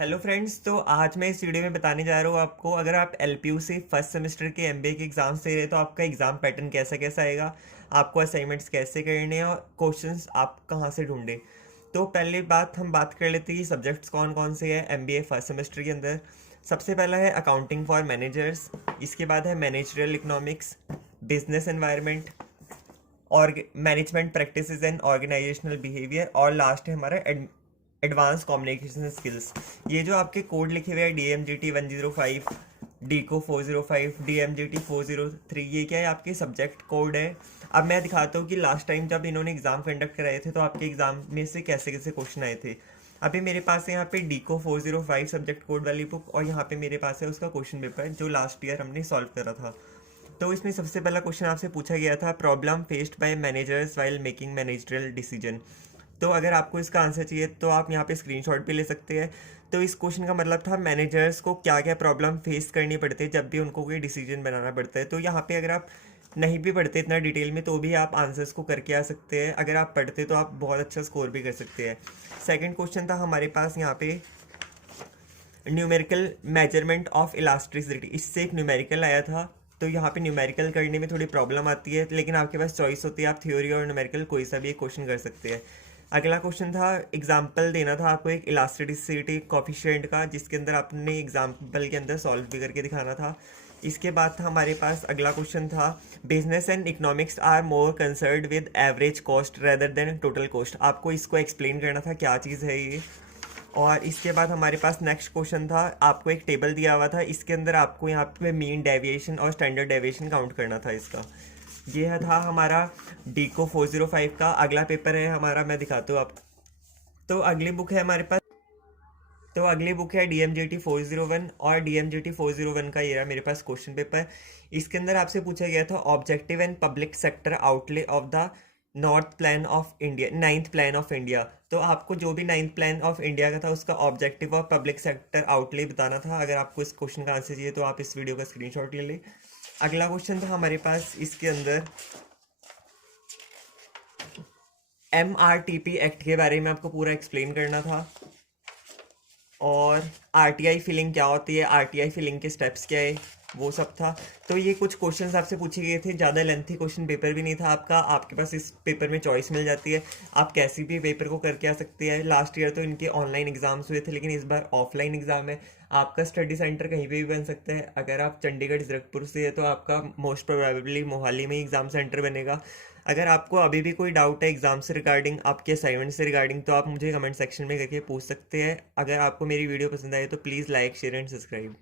Hello friends. तो आज मैं इस वीडियो में बताने जा रहा हूँ आपको, अगर आप एलपीयू से फर्स्ट सेमेस्टर के एमबीए के एग्जाम्स दे रहे हैं तो आपका एग्जाम पैटर्न कैसा कैसा आएगा, आपको असाइनमेंट्स कैसे करने हैं और क्वेश्चंस आप कहाँ से ढूंढें। तो पहली बात हम बात कर लेते हैं कि सब्जेक्ट्स कौन कौन से हैं एमबीए फर्स्ट सेमेस्टर के अंदर। सबसे पहला है अकाउंटिंग फॉर मैनेजर्स, इसके बाद है मैनेजरियल इकोनॉमिक्स, बिजनेस एनवायरनमेंट और management practices and organisational behaviour, और लास्ट है हमारा एडवांस कम्युनिकेशन स्किल्स। ये जो आपके कोड लिखे हुए हैं DMGT 105, DCO 405, DMGT 403, ये क्या है, आपके सब्जेक्ट कोड है। अब मैं दिखाता हूँ कि लास्ट टाइम जब इन्होंने एग्जाम कंडक्ट कराए थे तो आपके एग्जाम में से कैसे कैसे क्वेश्चन आए थे। अभी मेरे पास है यहाँ पे DCO 405 सब्जेक्ट कोड वाली बुक, और यहाँ पे मेरे पास है उसका क्वेश्चन पेपर जो लास्ट ईयर हमने सॉल्व करा था। तो इसमें सबसे पहला क्वेश्चन आपसे पूछा गया था, problem faced by managers while making managerial decision. तो अगर आपको इसका आंसर चाहिए तो आप यहाँ पे स्क्रीनशॉट भी ले सकते हैं। तो इस क्वेश्चन का मतलब था मैनेजर्स को क्या क्या प्रॉब्लम फेस करनी पड़ती है जब भी उनको कोई डिसीजन बनाना पड़ता है। तो यहाँ पे अगर आप नहीं भी पढ़ते इतना डिटेल में तो भी आप आंसर्स को करके आ सकते हैं, अगर आप पढ़ते तो आप बहुत अच्छा स्कोर भी कर सकते हैं। सेकेंड क्वेश्चन था हमारे पास यहाँ पे न्यूमेरिकल मेजरमेंट ऑफ इलास्टिसिटी, इससे एक न्यूमेरिकल आया था। तो यहाँ पे न्यूमेरिकल करने में थोड़ी प्रॉब्लम आती है, लेकिन आपके पास चॉइस होती है, आप थ्योरी और न्यूमेरिकल कोई सा भी एक क्वेश्चन कर सकते हैं। अगला क्वेश्चन था, एग्जाम्पल देना था आपको एक इलास्टिसिटी कॉफिशिएंट का, जिसके अंदर आपने एग्जाम्पल के अंदर सॉल्व भी करके दिखाना था। इसके बाद था हमारे पास अगला क्वेश्चन था, business and economics are more concerned with average cost rather than total cost. आपको इसको एक्सप्लेन करना था क्या चीज़ है ये। और इसके बाद हमारे पास नेक्स्ट क्वेश्चन था, आपको एक टेबल दिया हुआ था, इसके अंदर आपको यहाँ पे मीन डेविएशन और स्टैंडर्ड डेविएशन काउंट करना था इसका। ये था हमारा DCO 405 का। अगला पेपर है हमारा, मैं दिखाता हूँ आपको। तो अगली बुक है हमारे पास, तो अगली बुक है DMGT 401, और DMGT 401 का ये रहा मेरे पास क्वेश्चन पेपर। इसके अंदर आपसे पूछा गया था objective and public sector outlay of the north plan of India, ninth plan of India. तो आपको जो भी नाइन्थ प्लान ऑफ इंडिया का था उसका ऑब्जेक्टिव और पब्लिक सेक्टर आउटले बताना था। अगर आपको इस क्वेश्चन का आंसर चाहिए तो आप इस वीडियो का स्क्रीनशॉट ले लें। अगला क्वेश्चन था हमारे पास, इसके अंदर MRTP एक्ट के बारे में आपको पूरा एक्सप्लेन करना था, और RTI फिलिंग क्या होती है, RTI फिलिंग के स्टेप्स क्या है, वो सब था। तो ये कुछ क्वेश्चंस आपसे पूछे गए थे, ज़्यादा लेंथी क्वेश्चन पेपर भी नहीं था आपका, आपके पास इस पेपर में चॉइस मिल जाती है, आप कैसी भी पेपर को करके आ सकते हैं। लास्ट ईयर तो इनके ऑनलाइन एग्जाम्स हुए थे, लेकिन इस बार ऑफलाइन एग्जाम है। आपका स्टडी सेंटर कहीं पे भी बन सकता है, अगर आप चंडीगढ़ जीरकपुर से है तो आपका मोस्ट प्रोबेबली मोहाली में ही एग्जाम सेंटर बनेगा। अगर आपको अभी भी कोई डाउट है एग्जाम से रिगार्डिंग, आपके असाइनमेंट से रिगार्डिंग, तो आप मुझे कमेंट सेक्शन में करके पूछ सकते हैं। अगर आपको मेरी वीडियो पसंद आए तो please like share and subscribe.